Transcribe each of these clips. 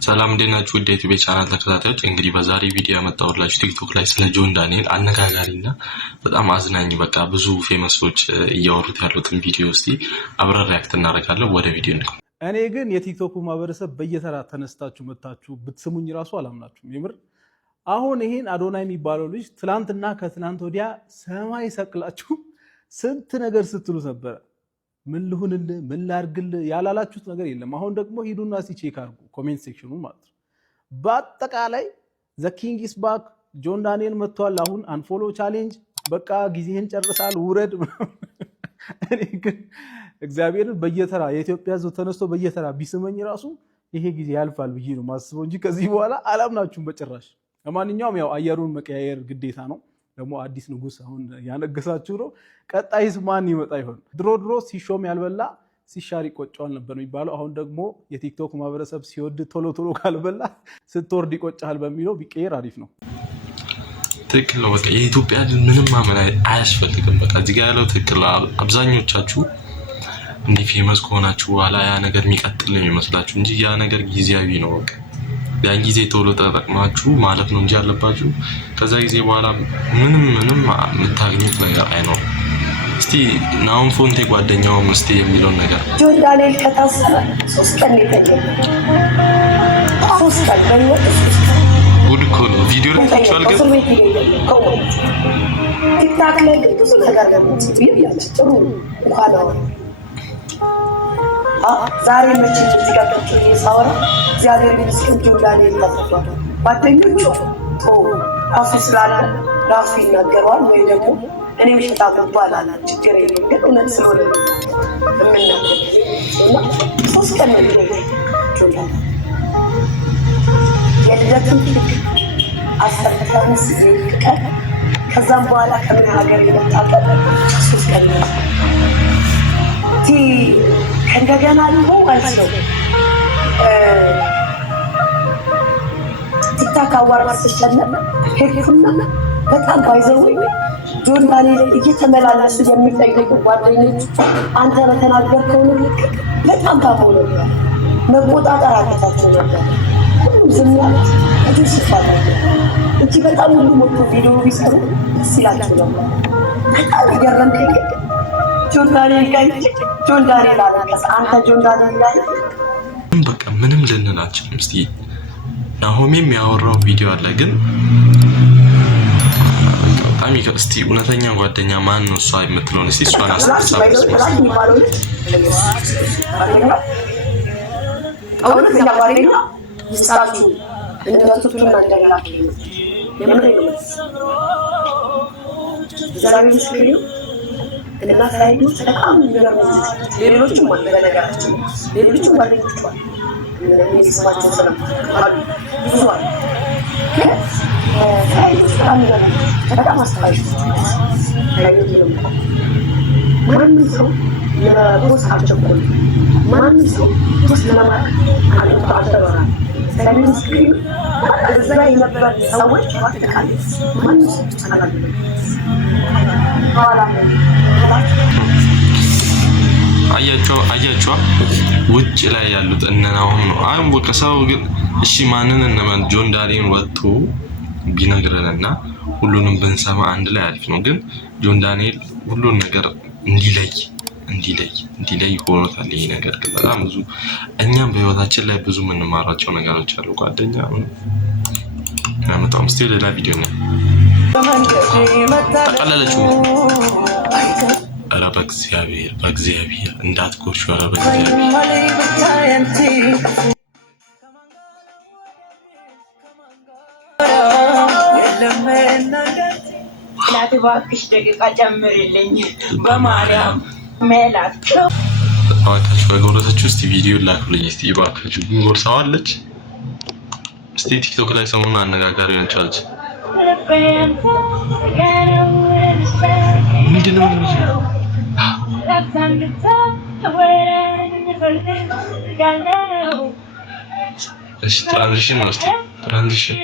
ሰላም እንደናችሁ ወደ ዩቲዩብ ቻናል ተከታታዮች እንግዲህ በዛሬ ቪዲዮ ያመጣሁላችሁ ቲክቶክ ላይ ስለ ጆን ዳንኤል አነጋጋሪና በጣም አዝናኝ በቃ ብዙ ፌመሶች እያወሩት ያሉትን ቪዲዮ እስቲ አብረን ሪአክት እናደርጋለን። ወደ ቪዲዮ እንግባ። እኔ ግን የቲክቶክ ማህበረሰብ በየተራ ተነስታችሁ መታችሁ ብትስሙኝ ራሱ አላምናችሁም። የምር አሁን ይሄን አዶናይ የሚባለው ልጅ ትላንትና ከትላንት ወዲያ ሰማይ ሰቅላችሁ ስንት ነገር ስትሉ ነበር። ምን ልሁንልህ ምን ላድርግልህ ያላላችሁት ነገር የለም። አሁን ደግሞ ሂዱና ቼክ አድርጉ ኮሜንት ሴክሽኑ ማለት ነው። በአጠቃላይ ዘ ኪንግ ኢስ ባክ ጆን ዳንኤል መጥቷል። አሁን አንፎሎ ቻሌንጅ በቃ ጊዜህን ጨርሳል ውረድ። እኔ ግን እግዚአብሔርን በየተራ የኢትዮጵያ ሕዝብ ተነስቶ በየተራ ቢስመኝ ራሱ ይሄ ጊዜ ያልፋል ብዬ ነው ማስበው እንጂ ከዚህ በኋላ አላምናችሁም በጭራሽ። ለማንኛውም ያው አየሩን መቀያየር ግዴታ ነው። ደግሞ አዲስ ንጉስ አሁን ያነገሳችሁ ነው። ቀጣይስ ማን ይመጣ ይሆን? ድሮ ሲሾም ያልበላ ሲሻር ይቆጫል ነበር የሚባለው። አሁን ደግሞ የቲክቶክ ማህበረሰብ ሲወድ ቶሎ ካልበላ ስትወርድ ይቆጫል በሚለው ቢቀየር አሪፍ ነው። ትክክል ነው። በቃ የኢትዮጵያ ምንም ማመን አያስፈልግም። በቃ እዚህ ጋር ያለው ትክክል። አብዛኞቻችሁ እንዲህ ፌመስ ከሆናችሁ በኋላ ያ ነገር የሚቀጥል ነው የሚመስላችሁ እንጂ ያ ነገር ጊዜያዊ ነው። በቃ ያን ጊዜ ቶሎ ተጠቅማችሁ ማለት ነው እንጂ ያለባችሁ ከዛ ጊዜ በኋላ ምንም የምታገኙት ነገር አይኖርም። እስቲ ናውን ፎንቴ ጓደኛው ምስቴ የሚለውን ነገር ጆን ዳንኤል ከታሰረ 3 ቀን ይፈጀል። 3 ቀን በሚወጥ ጉድ እኮ ነው። ቪዲዮ ላይ ታችኋል ግን ቲክታክ ላይ ብዙ ነገር ጥሩ እንኳን ዛሬ መቼ እዚህ ጋር ሳወራ እግዚአብሔር ይመስገን ጆን ዳንኤል ተፈቷል። ጓደኞቹ ራሱ ስላለ ራሱ ይናገረዋል ወይ ደግሞ እኔ ምሽጣ ባላላ ችግር የለም ግን እውነት ስለሆነ የምናገር እና 3 ቀን ጆን ዳንኤል የልደቱን አሰርተን ሲቀር ከዛም በኋላ ከምን ሀገር ይመጣል 3 ቀን ከእንደገና ደግሞ ማለት ነው ቲክታክ አዋራ ሲሸነፍ ሄድኩና በጣም ባይዘው ጆን ዳንኤል እየተመላለሱ የሚጠይቁ ጓደኞች አንተ በተናገርከው ልክ በጣም ታሞሉ መቆጣጠር አቃታቸው ነበር። ሁሉም ዝም ያሉት እጁ ሲፋታ እንጂ በጣም ሁሉ ሞቶ ቪዲዮ ቢሰሩ ደስ ይላቸው ነበር። በጣም ይገርመኝ ጆን ዳንኤል አለቀሰ። አንተ ጆን ዳንኤል ላይ በቃ ምንም ልንላችንም። እስቲ ናሆሜም ያወራው ቪዲዮ አለ ግን በጣም እስቲ እውነተኛ ጓደኛ ማን ነው እሷ የምትለውን እስቲ እሷን አስተሳሰብ እውነተኛ ጓደኛ ይስጣችሁ እንደቱቱና እንደላኪ የምሬ ነው። ዛሬ ምስክሪ እና ሳይዱት በጣም የሚገርም ሌሎችም ወደ ነገራችን ሌሎችም ጓደኞች አሉ የሚስማቸው ስለምትባሉ ብዙ አሉ። ሳይዱት በጣም አስተዋይ ማንም ሰው ለቦስ አልቸኮል ማንም ሰው ቦስ ለማድረግ አልተባራ ስለሚስክሪ እዛ የነበረ ሰዎች አጠቃላይ ማንም ሰው ተናጋሪ አያቸው ውጭ ላይ ያሉት እነናው ነው። አሁን ወቀሰው ግን እሺ ማንን እነማን ጆን ዳንኤል ወጥቶ ቢነግረንና ሁሉንም ብንሰማ አንድ ላይ አሪፍ ነው። ግን ጆን ዳንኤል ሁሉን ነገር እንዲለይ ሆኖታል። ይሄ ነገር ግን በጣም ብዙ እኛም በህይወታችን ላይ ብዙ የምንማራቸው ነገሮች አሉ። ጓደኛ ያመጣው ምስቴ ሌላ ቪዲዮ ነው ተቀለለችው። ኧረ በእግዚአብሔር እንዳትጎርሹ። ኧረ እባክሽ ደቂቃ ጨምሪልኝ በማርያም ሜላት እባካችሁ በጎረሰችሁ እስቲ ቪዲዮ ላኩልኝ እስቲ እባካችሁ። ጎርሳው አለች እስቲ ቲክቶክ ላይ ሰሞኑን አነጋጋሪ ሆነች። ምንድነው እሺ ትራንዚሽን ነው እስቲ ትራንዚሽን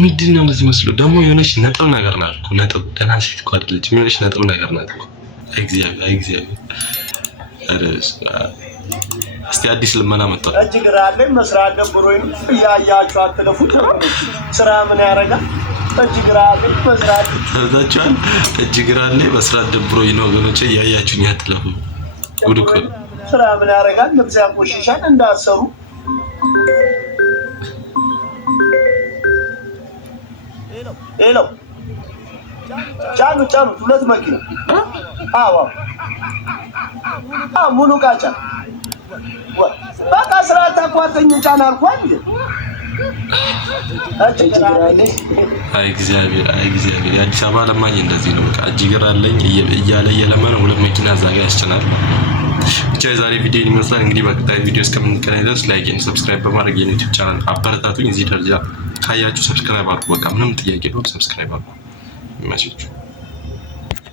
ምንድን ነው እንደዚህ መስሎ ደግሞ የሆነች ነጥብ ነገር ናት እኮ ነጥብ ደህና ሴት እኮ አይደለችም የሆነች ነጥብ ነገር ናት እኮ እግዚአብሔር እስቲ አዲስ ልመና መጣ እጅግ ራለኝ መስራት ደብሮኝ ያያችሁ አትለፉት ስራ ምን ያረጋል እጅግ ራለኝ መስራት ታዛቻል እጅግ ራለኝ መስራት ደብሮኝ ነው ወገኖቼ ያያችሁኝ አትለፉ ጉድ እኮ ስራ ምን ያረጋል ልብስ ያቆሽሻል እንዳሰሩ ሄሎ ጫኑ ሁለት መኪና አዎ ሙሉ ቃጫ በቃ ስራ ታቋርጠኝ ጫና አልኳት አይ እግዚአብሔር የአዲስ አበባ ለማኝ እንደዚህ ነው በቃ እጅግር አለኝ እያለ እየለመነ ሁለት መኪና ዛጋ ያስጨናል ብቻ የዛሬ ቪዲዮ ይመስላል እንግዲህ በቀጣይ ቪዲዮ እስከምንገናኝ ድረስ ላይክ እና ሰብስክራይብ በማድረግ የኔ ዩቲዩብ ቻናል አበረታቱኝ እዚህ ደረጃ ካያችሁ ሰብስክራይብ አድርጉ በቃ ምንም ጥያቄ ነው ሰብስክራይብ አድርጉ ይመስላችሁ